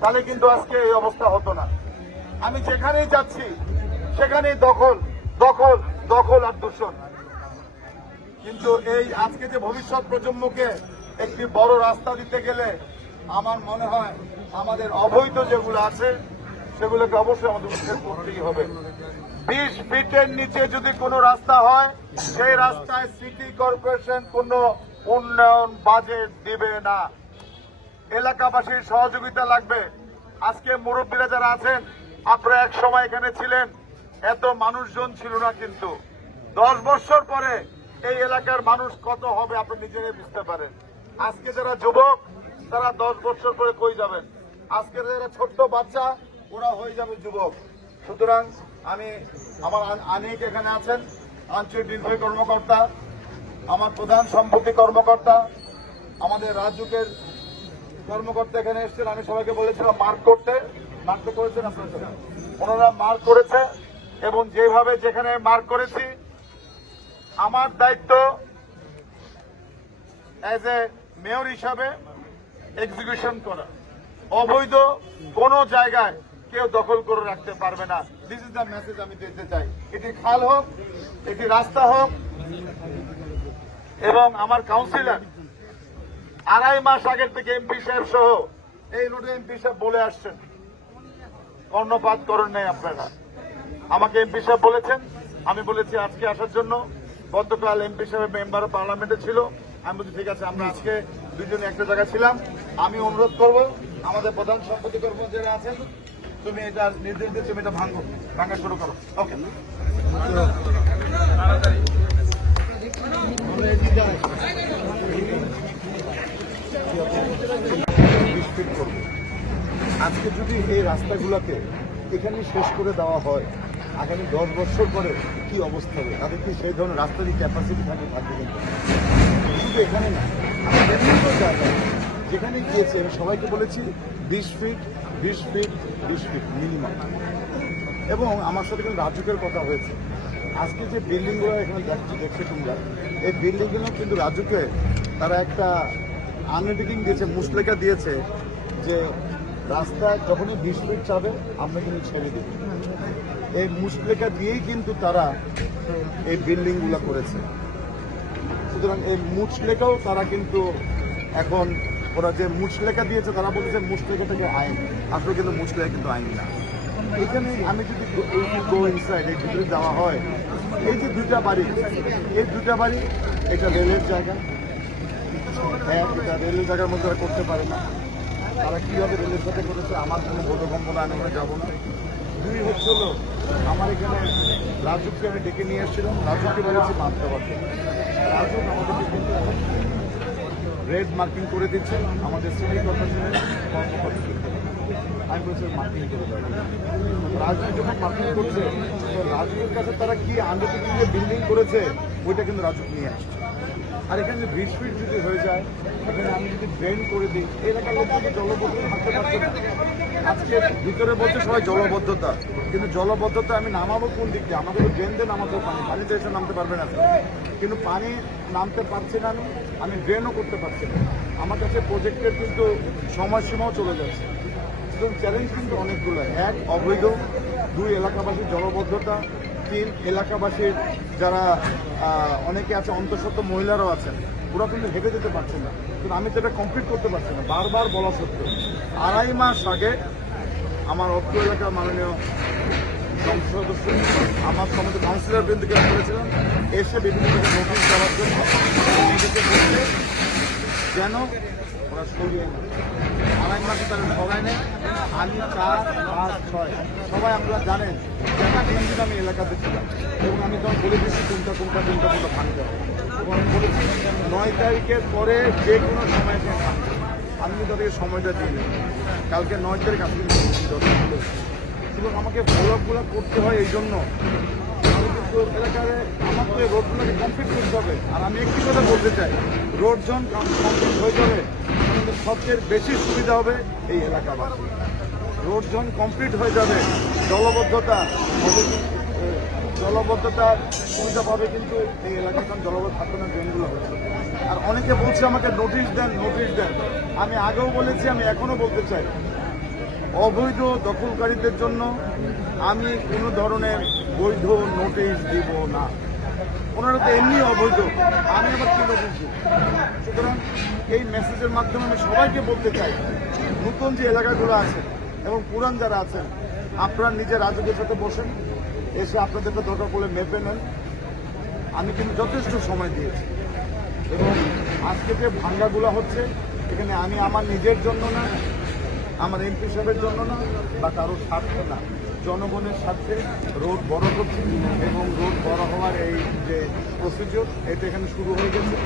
তাহলে কিন্তু আজকে এই অবস্থা হতো না। আমি যেখানেই যাচ্ছি সেখানেই দখল দখল দখল আর দূষণ। কিন্তু এই আজকে যে ভবিষ্যৎ প্রজন্মকে একটি বড় রাস্তা দিতে গেলে আমার মনে হয় আমাদের অবৈধ যেগুলো আছে সেগুলোকে অবশ্যই আমাদের উচ্ছেদ করতেই হবে। 20 ফিটের নিচে যদি কোনো রাস্তা হয় সেই রাস্তায় সিটি কর্পোরেশন কোনো উন্নয়ন বাজেট দিবে না। এলাকাবাসীর সহযোগিতা লাগবে। আজকে মুরব্বীরা যারা আছেন, আপনারা এক সময় এখানে ছিলেন, এত মানুষজন ছিল না, কিন্তু 10 বছর পরে এই এলাকার মানুষ কত হবে আপনি নিজেরাই বুঝতে পারেন। আজকে যারা যুবক তারা 10 বছর পরে কই যাবেন, আজকে যারা ছোট্ট বাচ্চা ওরা হয়ে যাবে যুবক। সুতরাং আমি আমার আনিক এখানে আছেন, আঞ্চলিক নির্বাহী কর্মকর্তা, আমার প্রধান সম্পত্তি কর্মকর্তা, আমাদের রাজুকের কর্মকর্তা এখানে এসেছেন। আমি সবাইকে বলেছিলাম মার্ক করতে, মার্ক তো করেছেন আপনারা, ওনারা মার্ক করেছে এবং যেভাবে যেখানে মার্ক করেছি আমার দায়িত্ব এজ এ মেয়র হিসাবে এক্সিকিউশন করা। অবৈধ কোন জায়গায় কেউ দখল করে রাখতে পারবে না। দিস ইজ দ্য মেসেজ আমি দিতে চাই। এটি খাল হোক, এটি রাস্তা হোক, এবং আমার কাউন্সিলর 2.5 মাস আগের থেকে এমপি সাহেব সহ এই রোডে এমপি সাহেব বলে আসছেন, কর্ণপাত করেন নাই আপনারা। আমাকে এমপি সাহেব বলেছেন, আমি বলেছি আজকে আসার জন্য। গতকাল এমপি সাহেব মেম্বার অফ পার্লামেন্টে ছিল, আমি বলছি ঠিক আছে আমরা আজকে দুজনে একটা জায়গায় ছিলাম। আমি অনুরোধ করব আমাদের প্রধান সম্পত্তি কর্মকর্তা যারা আছেন, তুমি এটা নির্দেশ দিয়ে তুমি এটা ভাঙা শুরু করো। ওকে, আজকে যদি এই রাস্তাগুলোকে এখানে শেষ করে দেওয়া হয়, আগামী 10 বছর পরে কি অবস্থা হবে? তাদের কি সেই ধরনের রাস্তারই ক্যাপাসিটি থাকবে? কিন্তু শুধু এখানে না, আমি বিভিন্ন জায়গায় যেখানে গিয়েছি আমি সবাইকে বলেছি 20 ফিট 20 ফিট 20 ফিট মিনিমাম। এবং আমার সাথে কিন্তু রাজুকের কথা হয়েছে। আজকে যে বিল্ডিংগুলো এখানে দেখছে তোমরা, এই বিল্ডিংগুলো কিন্তু রাজুকে তারা একটা আন্ডারটেকিং দিয়েছে, মুসলেখা দিয়েছে যে রাস্তায় যখনই 20 ফিট চাবে আমরা কিন্তু ছেড়ে দিই। এই মুসলেখা দিয়েই কিন্তু তারা এই বিল্ডিংগুলো করেছে। সুতরাং এই মুসলেখাও তারা কিন্তু এখন ওরা যে মুসলেখা দিয়েছে তারা বলেছে মুসলেখা থেকে আইন, আসলে কিন্তু মুসলেখা কিন্তু আইন না। এখানে আমি যদি গো ইনসাইড এই ভিতরে যাওয়া হয়, এই যে দুটা বাড়ি, এই দুটা বাড়ি এটা রেলের জায়গা। এটা রেলের জায়গার মধ্যে তারা করতে পারে না। তারা কীভাবে রেলের সাথে করেছে আমার কোনো বোধগম্য না, আমি ওখানে যাবো না। 2 হচ্ছিল আমার এখানে রাজুককে আমি ডেকে নিয়ে এসেছিলাম, রাজুককে বলেছি মাপ দেওয়ার জন্য। রাজুক আমাদেরকে কিন্তু রেড মার্কিং করে দিচ্ছে আমাদের সিটি কর্পোরেশনের কর্মকর্তা। আমি বলছি মার্কিং করে দেবো। রাজুক যখন মার্কিং করছে তো রাজুকের কাছে তারা কি আন্ডারটেকিং যে বিল্ডিং করেছে ওইটা কিন্তু রাজুক নিয়ে আসছে। আর এখানে 20 ফিট যদি হয়ে যায়, এখানে আমি যদি ড্রেন করে দিই, এলাকার লোক কিন্তু জলবদ্ধ থাকতে পারছে না। আজকে ভিতরে বলছে সবাই জলবদ্ধতা, কিন্তু জলবদ্ধতা আমি নামাবো কোন দিক দিয়ে? আমাদের ড্রেন দিয়ে নামাতে পানি, পানিতে এসে নামতে পারবে না, কিন্তু পানি নামতে পারছি না, আমি ড্রেনও করতে পারছি না। আমার কাছে প্রজেক্টের কিন্তু সময়সীমাও চলে যাচ্ছে। সুতরাং চ্যালেঞ্জ কিন্তু অনেকগুলো। 1, অবৈধ; 2, এলাকাবাসীর জলবদ্ধতা; 3, এলাকাবাসীর যারা অনেকে আছে, অন্তঃসত্ত্ব মহিলারাও আছেন, ওরা কিন্তু হেঁটে যেতে পারছে না। কিন্তু আমি তো এটা কমপ্লিট করতে পারছি না, বারবার বলা সত্ত্বেও। 2.5 মাস আগে আমার অত্র এলাকার মাননীয় সংসদ সদস্য আমার সমিতি কাউন্সিলর বৃন্দকে বলেছিলাম এসে বিভিন্ন নোটিশ দেওয়ার জন্য। যেন ওরা সরিয়ে নেয়। আড়াই মাসে তারা সবাই নেয়। আমি 4, 5, 6 সবাই আপনারা জানেন যে একটা দিন আমি এলাকাতে ছিলাম এবং আমি তখন বলে দিচ্ছি কোনটা ভাঙতে হবে এবং আমি বলেছি 9 তারিখের পরে যে কোনো সময় সে ভাঙবে। আমি কিন্তু তাদেরকে সময়টা দিই কালকে 9 তারিখ আপনি এবং আমাকে ফলোআপগুলো করতে হয় এই জন্য আমি কিন্তু এলাকায় আমার তো এই রোডগুলোকে কমপ্লিট করতে হবে। আর আমি একটি কথা বলতে চাই, রোড যখন কমপ্লিট হয়ে যাবে কিন্তু সবচেয়ে বেশি সুবিধা হবে এই এলাকাবাসী। রোড যখন কমপ্লিট হয়ে যাবে জলবদ্ধতার সুবিধা পাবে কিন্তু এই এলাকায় কারণ জলবদ্ধ থাকবে না, ড্রেনগুলো হচ্ছে। আর অনেকে বলছে আমাকে নোটিশ দেন। আমি আগেও বলেছি, আমি এখনো বলতে চাই, অবৈধ দখলকারীদের জন্য আমি কোনো ধরনের বৈধ নোটিশ দিব না। ওনারা তো এমনি অবৈধ, আমি আবার কি নোটিশ দিব? সুতরাং এই মেসেজের মাধ্যমে আমি সবাইকে বলতে চাই, নতুন যে এলাকাগুলো আছে এবং পুরান যারা আছেন, আপনারা নিজের রাজকের সাথে বসেন, এসে আপনাদেরকে দরকার পড়লে মেপে নেন। আমি কিন্তু যথেষ্ট সময় দিয়েছি এবং আজকে যে ভাঙ্গাগুলো হচ্ছে এখানে আমি আমার নিজের জন্য না, আমার এমপি সাহেবের জন্য না বা কারোর স্বার্থে না, জনগণের স্বার্থে রোড বড় করছি এবং রোড বড় হওয়ার এই যে প্রসিডিওর এটা এখানে শুরু হয়ে গেছে।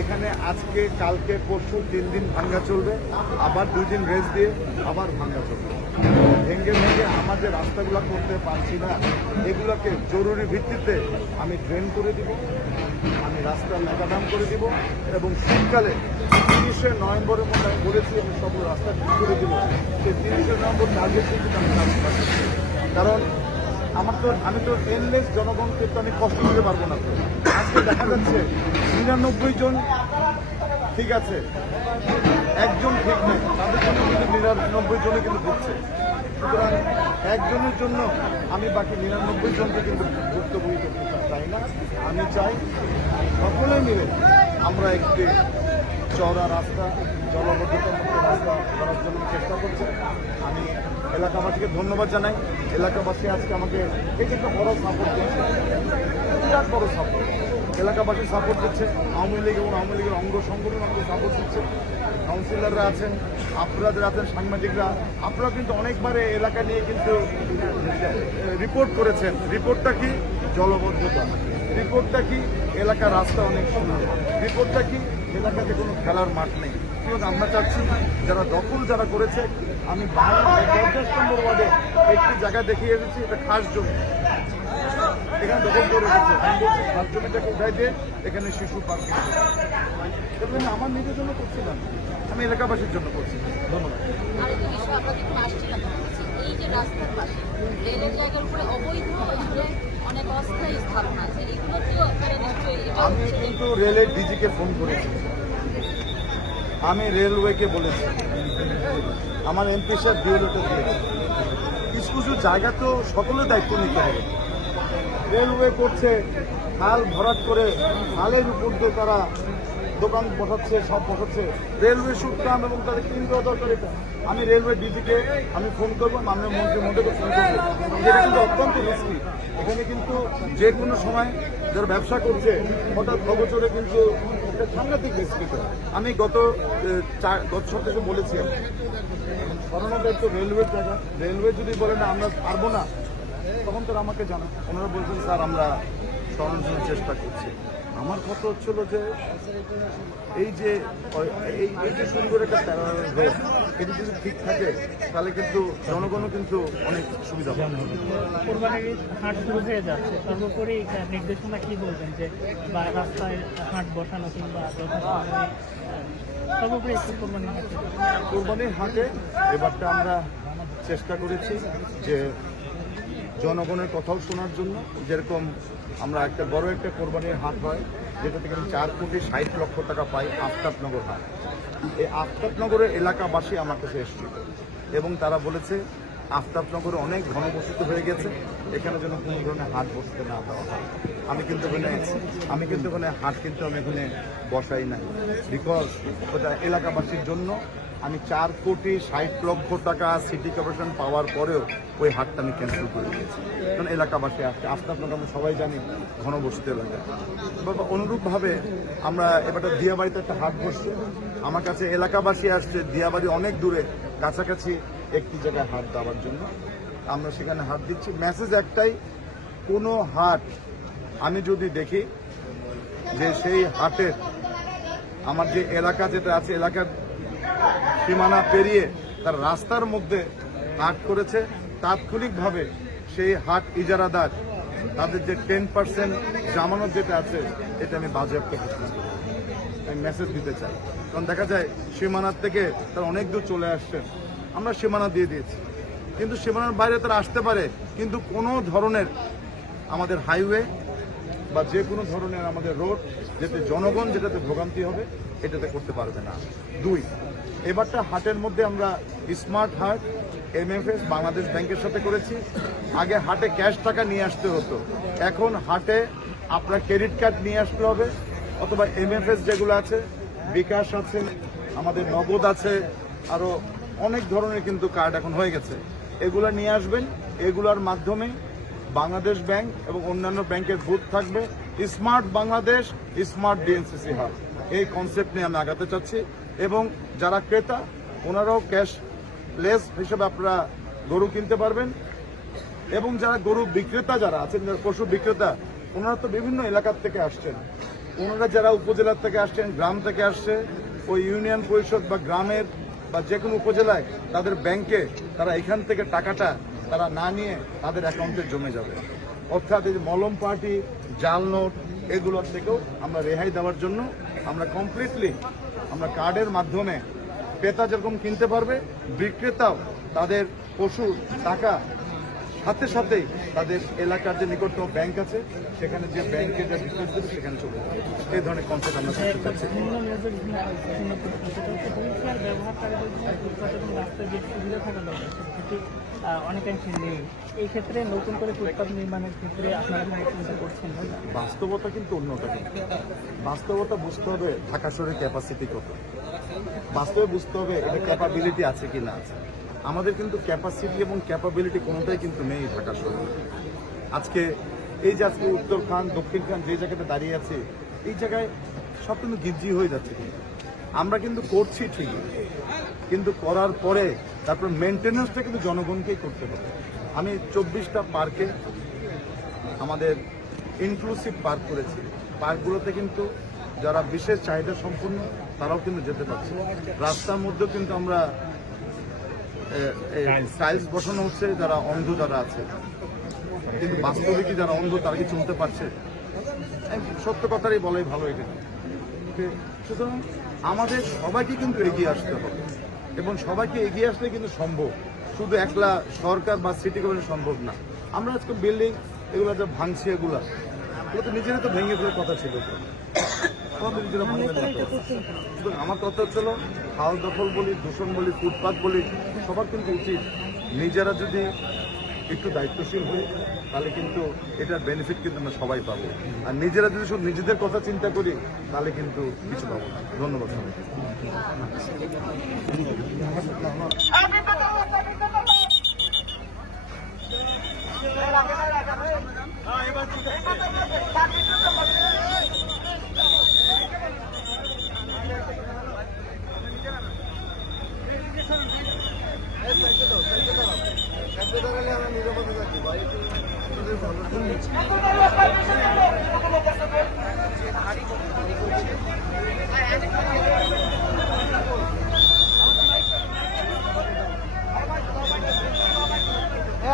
এখানে আজকে কালকে পরশু 3 দিন ভাঙ্গা চলবে, আবার 2 দিন রেস্ট দিয়ে আবার ভাঙ্গা চলবে। ভেঙে আমার যে রাস্তাগুলো করতে পারছি না এগুলোকে জরুরি ভিত্তিতে আমি ড্রেন করে দিব, আমি রাস্তা মেকাডাম করে দিব এবং শীতকালে 30শে নভেম্বরের মধ্যে আমি বলেছি আমি সব রাস্তা ঠিক করে দিব। সেই 30শে নভেম্বর টার্গেট কিন্তু আমি কাজ করছি, কারণ আমি তো এনলেস জনগণকে তো আমি কষ্ট দিতে পারবো না। আজকে দেখা যাচ্ছে 99 জন ঠিক আছে, একজন ঠিক নেই, তাদের জন্য কিন্তু 99 জনে কিন্তু ভুগছে। সুতরাং একজনের জন্য আমি বাকি 99 জনকে কিন্তু ভুক্তভোগী করতে চাই না। আমি চাই সকলে মিলে আমরা একটি চওড়া রাস্তা, জলবদ্ধতামুক্ত রাস্তা করার জন্য চেষ্টা করছি। আমি এলাকাবাসীকে ধন্যবাদ জানাই। এলাকাবাসী আজকে আমাকে এই যে একটা বড় সাপোর্ট দিচ্ছে, বিরাট বড় সাপোর্ট। এলাকাবাসী সাপোর্ট দিচ্ছে, আওয়ামী লীগ এবং আওয়ামী লীগের অঙ্গ সংগঠন আমাকে সাপোর্ট দিচ্ছে, কাউন্সিলররা আছেন, আপনারা আছেন, সাংবাদিকরা, আপনারা কিন্তু অনেকবার এলাকা নিয়ে কিন্তু রিপোর্ট করেছেন। রিপোর্টটা কি? জলবদ্ধতা। রিপোর্টটা কি? এলাকার রাস্তা অনেক সুন্দর। রিপোর্টটা কি? এলাকাতে কোনো খেলার মাঠ নেই। কিন্তু আমরা চাচ্ছি যারা করেছে, আমি 50 নম্বর ওয়ার্ডে একটি জায়গা দেখিয়ে এসেছি, এটা খাস জমি, এখানে দখল করে রেখেছে। আমি বলছি খাস জমিটাকে উঠাই দিয়ে এখানে শিশু পার্ক এবং আমার নিজের জন্য করছিলাম, আমি এলাকাবাসীর জন্য করছি। ধন্যবাদ। আমি কিন্তু রেলের ডিজিকে ফোন করেছি, আমি রেলওয়েকে বলেছি, আমার এমপি সাহেব বিএলওতে দিয়েছে। কিছু জায়গা তো সকলের দায়িত্ব নিতে হবে। রেলওয়ে করছে, খাল ভরাট করে খালের উপর দিয়ে তারা দোকান বসাচ্ছে, সব বসাচ্ছে। রেলওয়ে সুটকাম এবং তাদের ক্লিন করা দরকার। এটা আমি রেলওয়ে ডিজিকে আমি ফোন করবো, মাননীয় মন্ত্রীমণ্ডলকে ফোন করবো। যেটা কিন্তু অত্যন্ত রিস্কি। এখানে কিন্তু যে কোনো সময় যারা ব্যবসা করছে হঠাৎ খবরে কিন্তু একটা সাংঘাতিক রিস্কি। আমি গত সপ্তাহে বলেছি, সরানোদের তো রেলওয়ের জায়গা, রেলওয়ে যদি বলে না আমরা পারবো না, তখন তারা আমাকে জানান। ওনারা বলছেন স্যার আমরা সরানোর জন্য চেষ্টা করছি। আমার কথা হচ্ছিল যে এই যে সুন্দর একটা প্যারালাল রোড, এটা যদি ঠিক থাকে তাহলে কিন্তু জনগণও কিন্তু অনেক সুবিধা পাবে। কোরবানির হাট শুরু হয়ে যাচ্ছে, সর্বোপরি নির্দেশনা কি বলবেন যে বা রাস্তায় হাট বসানো কিংবা সর্বোপরি একটু কোরবানির হাটে এবারটা আমরা চেষ্টা করেছি যে জনগণের কথাও শোনার জন্য। যেরকম আমরা একটা বড় একটা কোরবানির হাট হয় যেটা থেকে 4,60,00,000 টাকা পাই, আফতাবনগর হাট। এই আফতাবনগরের এলাকাবাসী আমার কাছে এসেছিল এবং তারা বলেছে আফতাবনগরে অনেক ঘনবসতি হয়ে গেছে, এখানে যেন কোনো ধরনের হাট বসতে না দেওয়া হয়। আমি কিন্তু ওখানে হাট কিন্তু আমি এখানে বসাই নাই, বিকজ ওটা এলাকাবাসীর জন্য আমি 4,60,00,000 টাকা সিটি কর্পোরেশন পাওয়ার পরেও ওই হাটটা আমি ক্যান্সেল করে দিয়েছি, কারণ এলাকাবাসী আসছে আপনাকে আমরা সবাই জানি ঘনবসতি এলাকা। অনুরূপভাবে আমরা এবারটা দিয়াবাড়িতে একটা হাট বসছে, আমার কাছে এলাকাবাসী আসছে দিয়াবাড়ি অনেক দূরে, কাছাকাছি একটি জায়গায় হাট দেওয়ার জন্য আমরা সেখানে হাট দিচ্ছি। মেসেজ একটাই, কোনো হাট আমি যদি দেখি যে সেই হাটের আমার যে এলাকা যেটা আছে এলাকার সীমানা পেরিয়ে তার রাস্তার মধ্যে হাট করেছে, তাৎক্ষণিকভাবে সেই হাট ইজারাদার তাদের যে 10% জামানত যেটা আছে এটা আমি বাজেয়াপ্ত করতে চাই, আমি মেসেজ দিতে চাই। কারণ দেখা যায় সীমানার থেকে তারা অনেক দূর চলে আসছেন, আমরা সীমানা দিয়ে দিয়েছি, কিন্তু সীমানার বাইরে তারা আসতে পারে, কিন্তু কোনো ধরনের আমাদের হাইওয়ে বা যে কোনো ধরনের আমাদের রোড যেতে জনগণ যেটাতে ভোগান্তি হবে এটাতে করতে পারবে না। 2, এবারটা হাটের মধ্যে আমরা স্মার্ট হাট MFS বাংলাদেশ ব্যাংকের সাথে করেছি। আগে হাটে ক্যাশ টাকা নিয়ে আসতে হতো, এখন হাটে আপনার ক্রেডিট কার্ড নিয়ে আসতে হবে, অথবা MFS যেগুলো আছে, বিকাশ আছে, আমাদের নগদ আছে, আরও অনেক ধরনের কিন্তু কার্ড এখন হয়ে গেছে, এগুলো নিয়ে আসবেন। এগুলোর মাধ্যমে বাংলাদেশ ব্যাংক এবং অন্যান্য ব্যাংকের বুথ থাকবে, smart Bangladesh, smart DNCC hub, এই কনসেপ্ট নিয়ে আমি আগাতে চাচ্ছি। এবং যারা ক্রেতা ওনারাও ক্যাশলেস হিসেবে আপনারা গরু কিনতে পারবেন। এবং যারা গরু বিক্রেতা যারা আছেন, যারা পশু বিক্রেতা, ওনারা তো বিভিন্ন এলাকার থেকে আসছেন, ওনারা যারা উপজেলার থেকে আসছেন, গ্রাম থেকে আসছে, ওই ইউনিয়ন পরিষদ বা গ্রামের বা যে কোনো উপজেলায় তাদের ব্যাংকে তারা এখান থেকে টাকাটা তারা না নিয়ে তাদের অ্যাকাউন্টে জমে যাবে। অর্থাৎ এই যে মলম পার্টি, জাল নোট, এগুলোর থেকেও আমরা রেহাই দেওয়ার জন্য আমরা কমপ্লিটলি আমরা কার্ডের মাধ্যমে ক্রেতা যেরকম কিনতে পারবে, বিক্রেতাও তাদের পশুর টাকা সাথে সাথেই তাদের এলাকার যে নিকটতম ব্যাংক আছে সেখানে যে ব্যাংকে যা ডিটেলস দেবে সেখানে চলে যাবে। এই ধরনের কনসেপ্ট আমরা করতে চাচ্ছি। অনেকাংশে নেই, এই ক্ষেত্রে নতুন করে ফুটপাত নির্মাণের ক্ষেত্রে আপনারা চিন্তা করছেন? বাস্তবতা কিন্তু অন্যটা, বাস্তবতা বুঝতে হবে ঢাকা শহরের ক্যাপাসিটি কত, বাস্তবে বুঝতে হবে এটা ক্যাপাবিলিটি আছে কি না আছে। আমাদের কিন্তু ক্যাপাসিটি এবং ক্যাপাবিলিটি কোনোটাই কিন্তু নেই ঢাকা শহরে। আজকে এই যে আজকে উত্তর খান দক্ষিণ খান যে জায়গাতে দাঁড়িয়ে আছে, এই জায়গায় সব কিন্তু গিজ্জি হয়ে যাচ্ছে। কিন্তু আমরা কিন্তু করছি ঠিকই, কিন্তু করার পরে তারপর মেনটেন্যান্সটা কিন্তু জনগণকেই করতে হবে। আমি 24টা পার্কে আমাদের ইনক্লুসিভ পার্ক করেছি, পার্কগুলোতে কিন্তু যারা বিশেষ চাহিদা সম্পন্ন তারাও কিন্তু যেতে পারছে। রাস্তার মধ্যেও কিন্তু আমরা টাইলস বসানো হচ্ছে, যারা অন্ধ যারা আছে, কিন্তু বাস্তবে কি যারা অন্ধ তারা কি চলতে পারছে? সত্য কথারই বলাই ভালো এখানে। সুতরাং আমাদের সবাইকে কিন্তু এগিয়ে আসতে হবে, এবং সবাইকে এগিয়ে আসলে কিন্তু সম্ভব, শুধু একলা সরকার বা সিটি কর্পোরেশন সম্ভব না। আমরা আজকে বিল্ডিং এগুলো যা ভাঙছি, এগুলো তো নিজেরা তো ভেঙে ফেলার কথা ছিল, আমার কথা হচ্ছিল খাল দখল বলি, দূষণ বলি, ফুটপাত বলি, সবার কিন্তু উচিত নিজেরা যদি একটু দায়িত্বশীল হই তাহলে কিন্তু এটার বেনিফিট কিন্তু আমরা সবাই পাবো। আর নিজেরা যদি শুধু নিজেদের কথা চিন্তা করি তাহলে কিন্তু কিছু পাবো না। ধন্যবাদ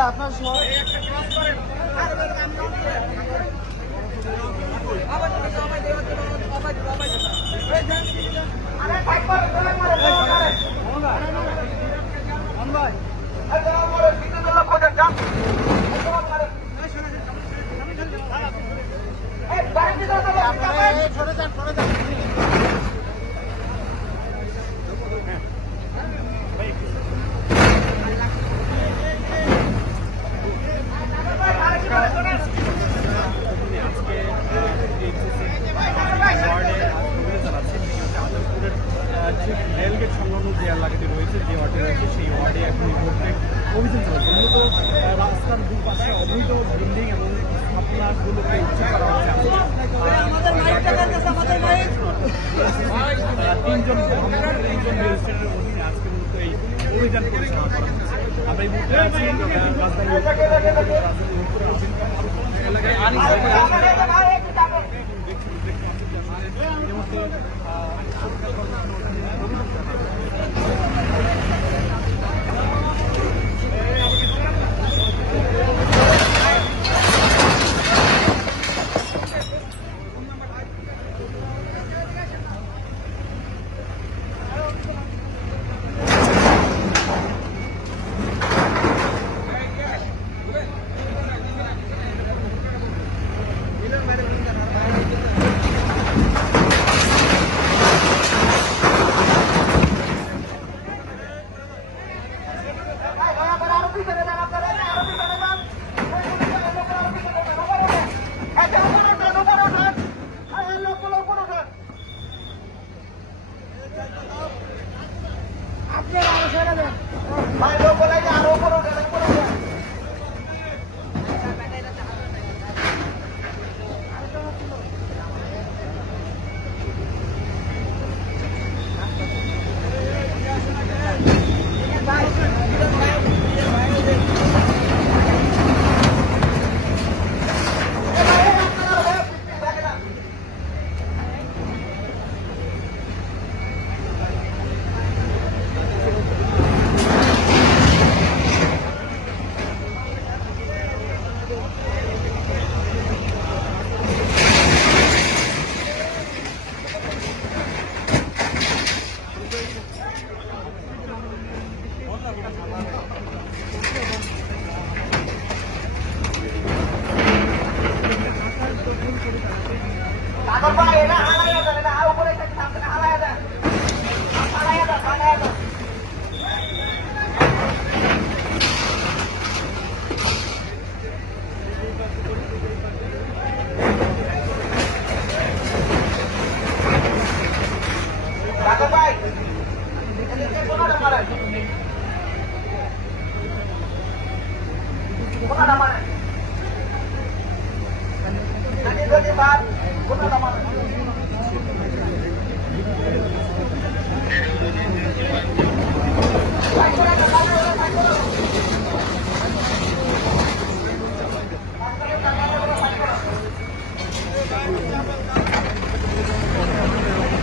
আপনার তিনজন ম্যাজিস্ট্রেটের অধীনে আজকে মূলত এই অভিযান পরিচালনা করা হচ্ছে। আমরা এই মুহূর্তে আছি রাজধানী এলাকায়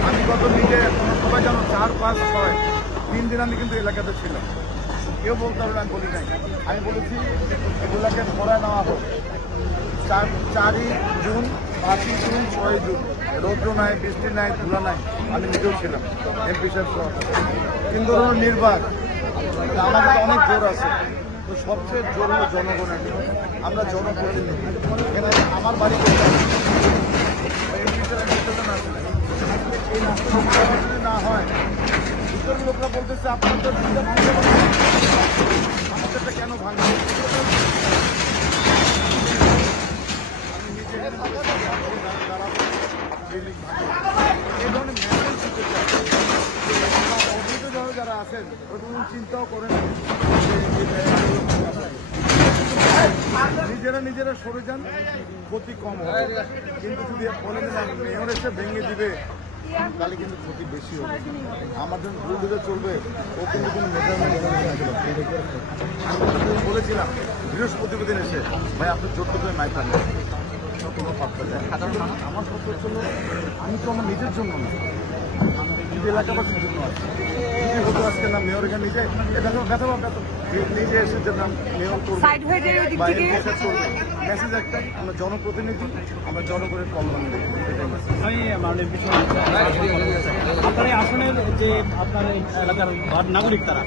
আমি গত নিজে সবাই জানো 4, 5, 6 3 দিন আমি কিন্তু এলাকাতে ছিলাম। কেউ বলতে পারবে আমি বলি নাই। আমি বলেছি এগুলাকে ধরে নেওয়া হোক। 4ই জুন, 5ই জুন, 6ই জুন রৌদ্র নাই, বৃষ্টি নাই, ধুলা নাই, আমি নিজেও ছিলাম এমপি সাহেব সহ। কিন্তু নির্বাক আমাদের তো অনেক জোর আছে, তো সবচেয়ে জোর হলো জনগণের। আমরা জনপ্রতিনিধি, এখানে আমার বাড়ি এমপি সাহেব নির্বাচন আছে, এই রাস্তা যদি না হয় ভিতরের লোকরা বলতেছে আপনার তো আমাদেরটা কেন ভাঙবে। আমি নিজে এই ধরনের মেসেজ দিতে চাই। অবৈধ যারা আছেন ওরকম চিন্তাও করেন নিজেরা সরে যান, ক্ষতি কম হবে। কিন্তু যদি বলে দিলাম মেয়র এসে ভেঙে দিবে তাহলে কিন্তু ক্ষতি বেশি হবে। আমাদের ভুল দিলে চলবে, ও কিন্তু কোনো মেজারমেন্ট বলেছিলাম বৃহস্পতিবার দিন এসে ভাই আপনি জোর করে নাই থাকবেন কোনো পাত্তা যায়। আমার কথা হচ্ছিল আমি তো আমার নিজের জন্য না, কিন্তু এলাকাবাসীর জন্য আছে। হতো আজকে না মেয়র এখানে নিজে নিজে এসে যে নাম মেয়র করবে বা এমপি করবে, মেসেজ একটাই, আমরা জনপ্রতিনিধি, আমরা জনগণের কল্যাণ দেখব। আমি মাননীয় বিষয় আপনার এই আসনের যে আপনার এলাকার নাগরিক তারা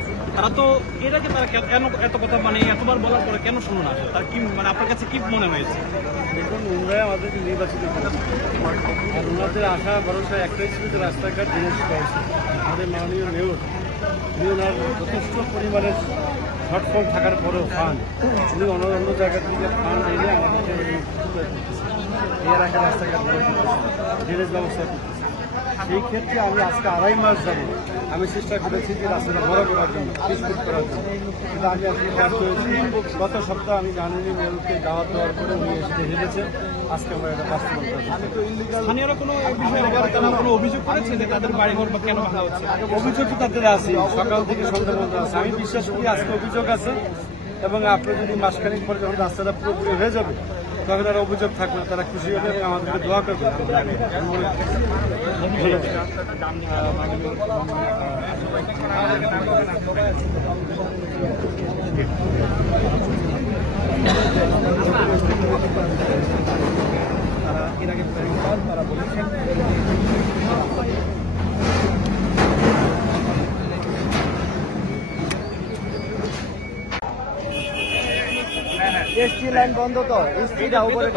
তো এটাকে তারা কেন এত কথা মানে এতবার বলার পরে কেন শুনুন আসে, তার কি মানে আপনার কাছে কি মনে হয়েছে? দেখুন ওনারাই আমাদের নির্বাচিত আর ওনাদের আশা ভরসা একটাই ছিল যে রাস্তাঘাট জিনিস পাইছে। আমাদের মাননীয় মেয়র ওনার যথেষ্ট পরিমাণের শর্টফল থাকার পরেও ফান্ড উনি অন্য জায়গা থেকে ফান্ড এনে আমাদেরকে এই এলাকার রাস্তাঘাট ড্রেনেজ ব্যবস্থা করতেছে। সেই ক্ষেত্রে আমি আজকে 2.5 মাস যাব আমি চেষ্টা করেছি যে রাস্তাটা বড় করার জন্য বিস্তৃত করার জন্য, কিন্তু আমি আসলে ব্যর্থ হয়েছি। গত সপ্তাহে আমি জানিনি মেয়রকে দাওয়াত দেওয়ার পরে উনি এসে হেরেছে, আজকে আমরা এটা বাস্তবায়ন করছি। আমি তো ইলিগাল স্থানীয়রা কোনো এই বিষয়ে ব্যাপারে তারা কোনো অভিযোগ করেছে যে তাদের বাড়িঘর বা কেন ভাঙা হচ্ছে? অভিযোগ তো তাদের আছে, সকাল থেকে সন্ধ্যা পর্যন্ত আছে। আমি বিশ্বাস করি আজকে অভিযোগ আছে, এবং আপনি যদি মাসখানেক পরে যখন রাস্তাটা পুরোপুরি হয়ে যাবে তখন আর অভিযোগ থাকবে না, তারা খুশি হবে এবং আমাদেরকে দোয়া করবে। এসটি লাইন বন্ধ তো এসটিটা উপরে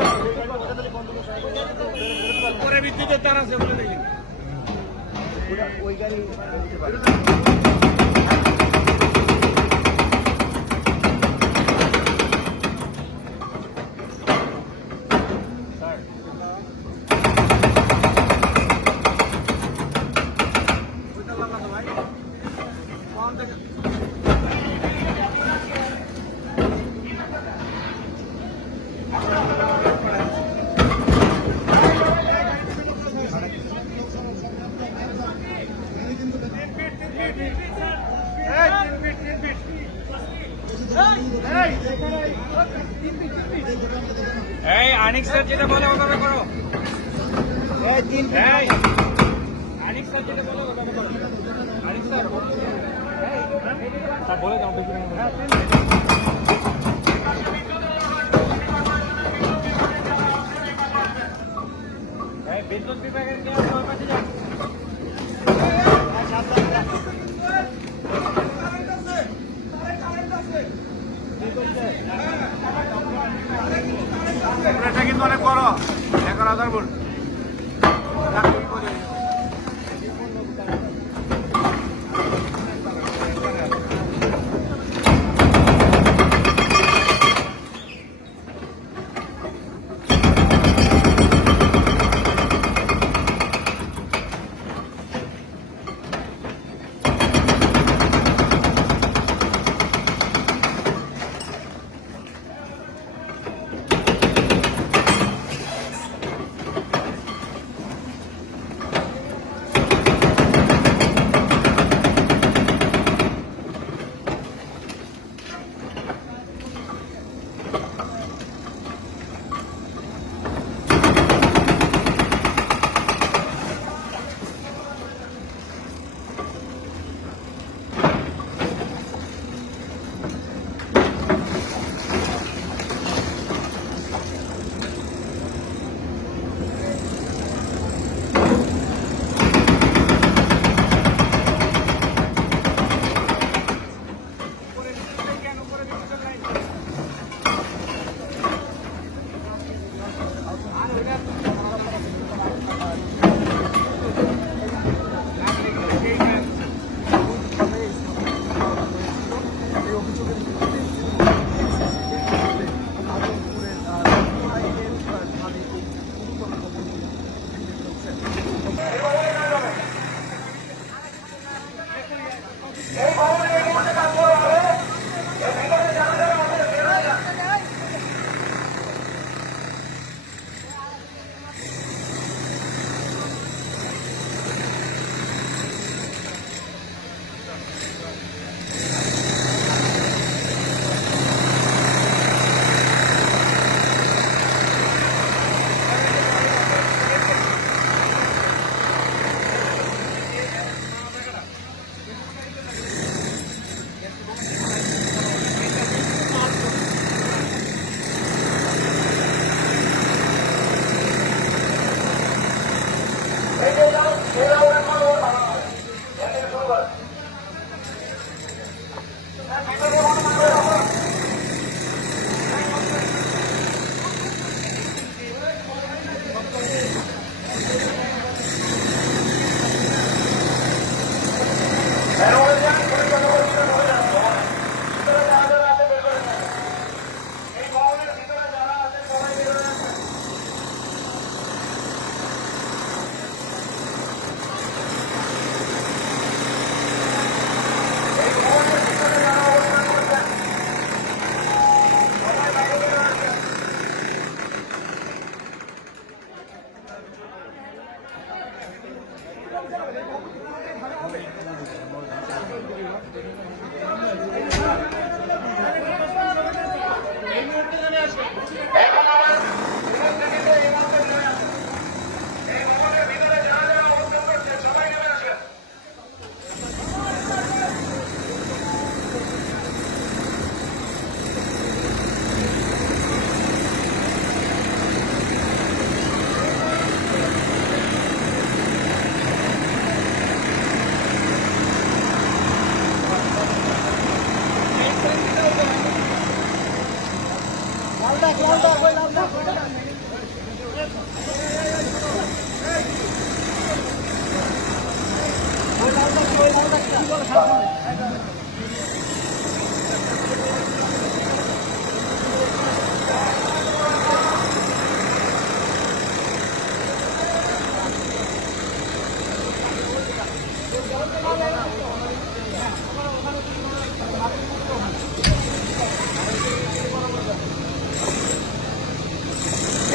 ওই গাড়ি এই আনিক স্যার যেটা বলে ওভাবে করো। এই তিন এই আনিক স্যার যেটা বলে ওভাবে করো। আনিক স্যার বলে দাও তো। এই বিদ্যুৎ বিভাগের কে ওই পাশে যাও। এটা কিন্তু অনেক বড়, 11,000 ভোল্ট।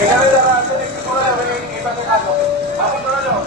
এখানে যারা আছেন একটু করে যাবেন, এই পাশে কাজ হবে, বাকি করে যাও।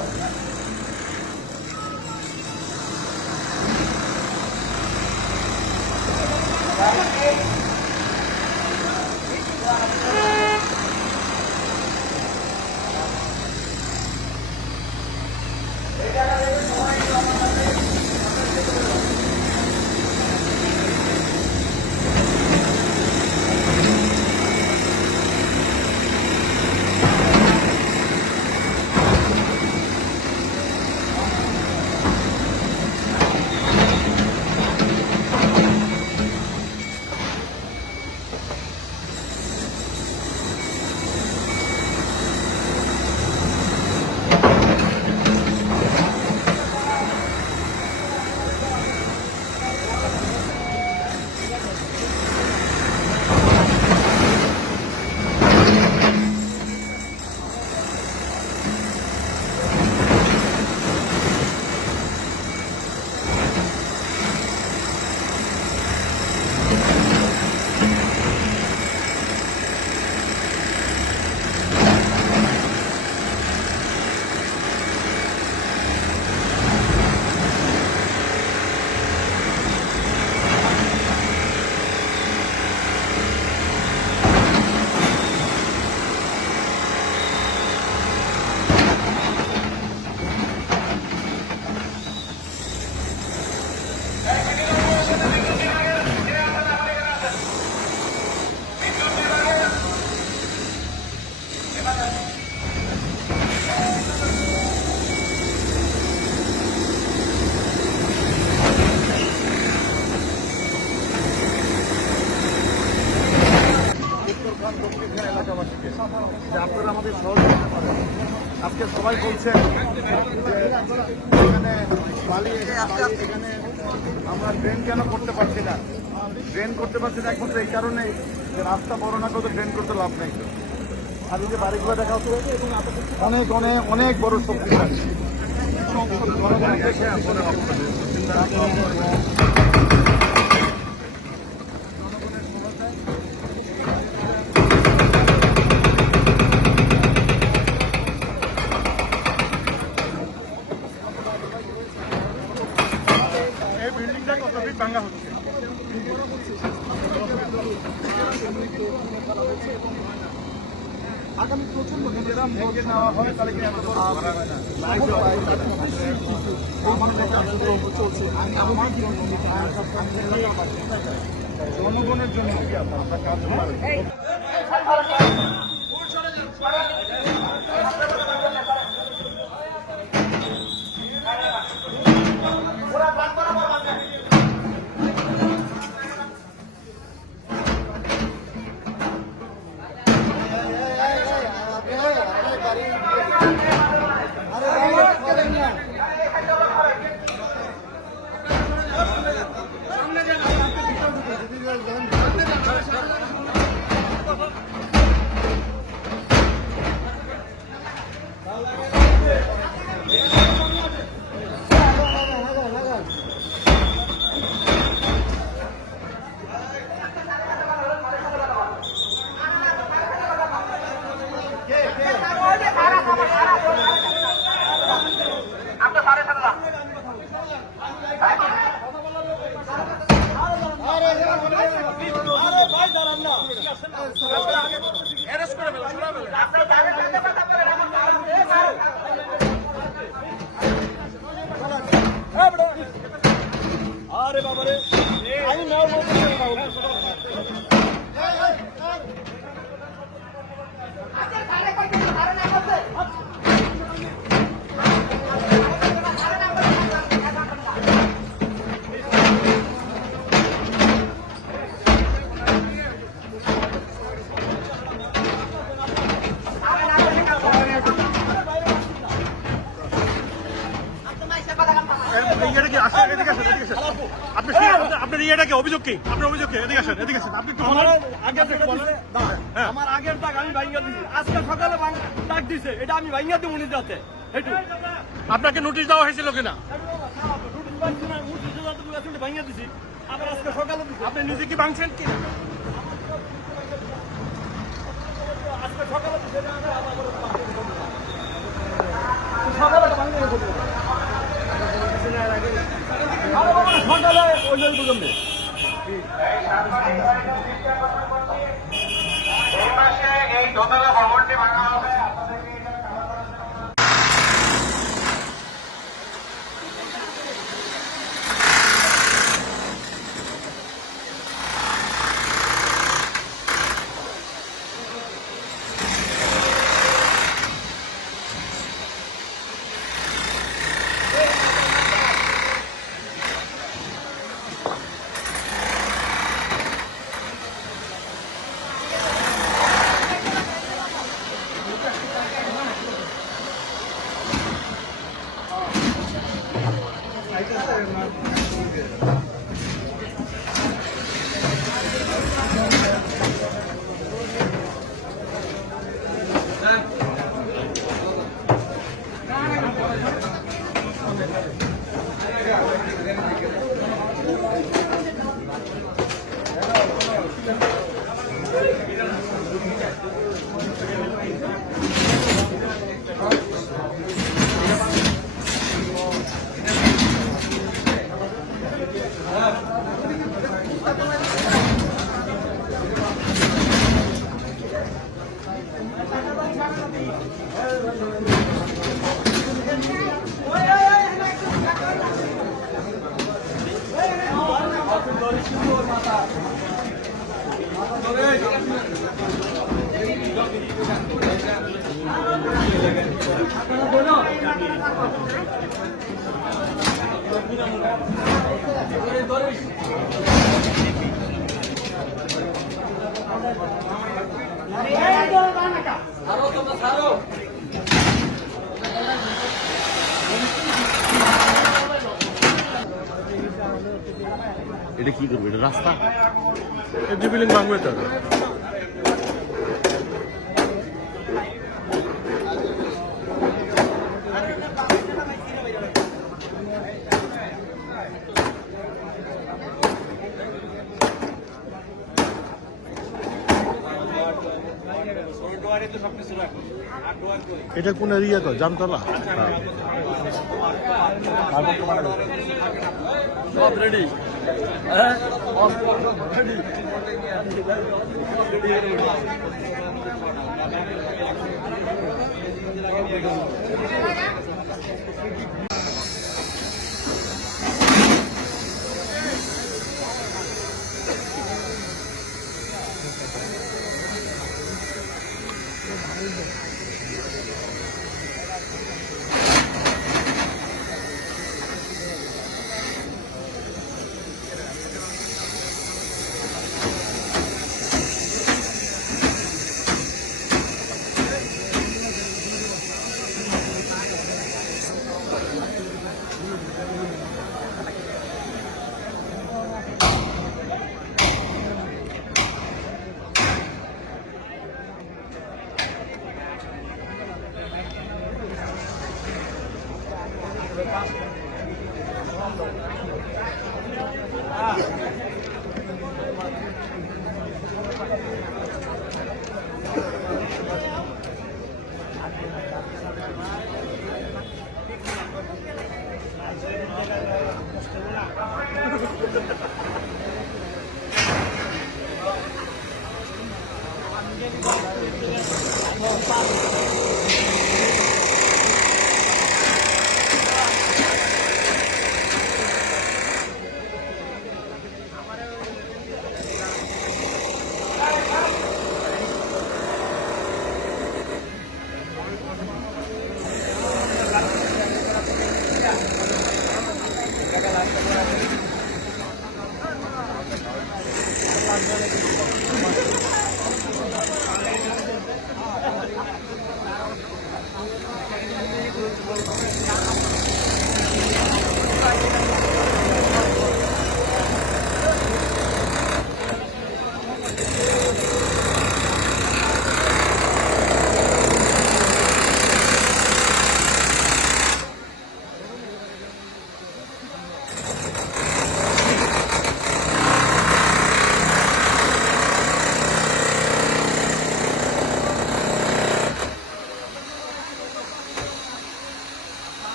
উত্তরখান দক্ষিণ এলাকাবাসীকে যে আপনারা আমাদের সহযোগিতা করেন। আজকে সবাই বলছেন যে এখানে বালি এখানে আমরা ড্রেন কেন করতে পারছি না। ড্রেন করতে পারছি না একমাত্র এই কারণে যে রাস্তা বড় না করতে ড্রেন করতে লাভ নেই। আর এই যে বাড়িগুলো দেখা হচ্ছে অনেক অনেক অনেক বড় শক্তিশালী। এই বিল্ডিংটা কত ফিট ভাঙা হচ্ছে? আগামী প্রচন্ড নিজেরা ভোগে নেওয়া হয় তাহলে কি এত জনগণের জন্য কি আপনারা কাজ করেন? সামনে আমি মেয়র বলতে আপনার ইয়েটাকে অভিযোগ কি? আপনার অভিযোগ কি? এদিকে আসেন, এদিকে আসেন। আপনি একটু বলেন। আমার আগের দাগ আমি ভাঙ্গা দিছি, আজকে সকালে দাগ দিছে, এটা আমি ভাঙ্গা দিব উনি যাতে একটু আপনাকে নোটিশ দেওয়া হয়েছিল কিনা? ভাঙ্গা দিছি, আবার আজকে সকালে দিছি। আপনি নিজে কি ভাঙছেন কি? আজকে সকালে দিছে, সকালে ভাঙ্গা সকালে ওই জন্য বুঝলাম এই মাসে এই দোতলা ভবনটি ভাঙা হবে। আপনাদেরকে এখানে খাওয়া দাওয়ার জন্য এটা কি করবে? এটা রাস্তা বিল্ডিং ভাঙবে তো। এটা কোন এরিয়া তো? জামতলা? সব রেডি।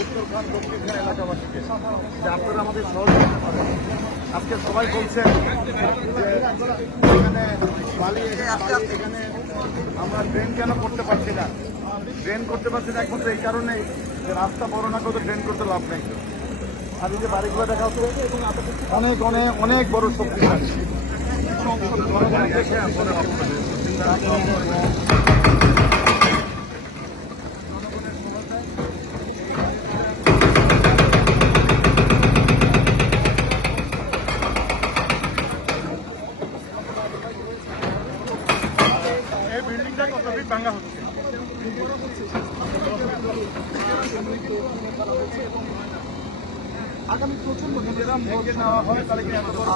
উত্তরখান দক্ষিণখান এলাকাবাসীকে যে আপনারা আমাদের সহযোগিতা করেন। আজকে সবাই বলছেন যে এখানে বালি এখানে আমরা ড্রেন কেন করতে পারছি না। ড্রেন করতে পারছি না একমাত্র এই কারণেই যে রাস্তা বড় না করতে ড্রেন করতে লাভ নেই। আর এই যে বাড়িগুলো দেখা হচ্ছে অনেক অনেক অনেক বড় শক্তিশালী। এই বিল্ডিংটা কত ফিট ভাঙা হচ্ছে? আগামী প্রচন্ড নিজেরা ভোগে নেওয়া হয় তাহলে কি এত বড়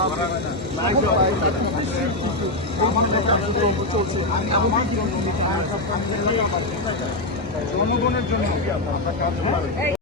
জনগণের জন্য কি আপনারা কাজ করেন?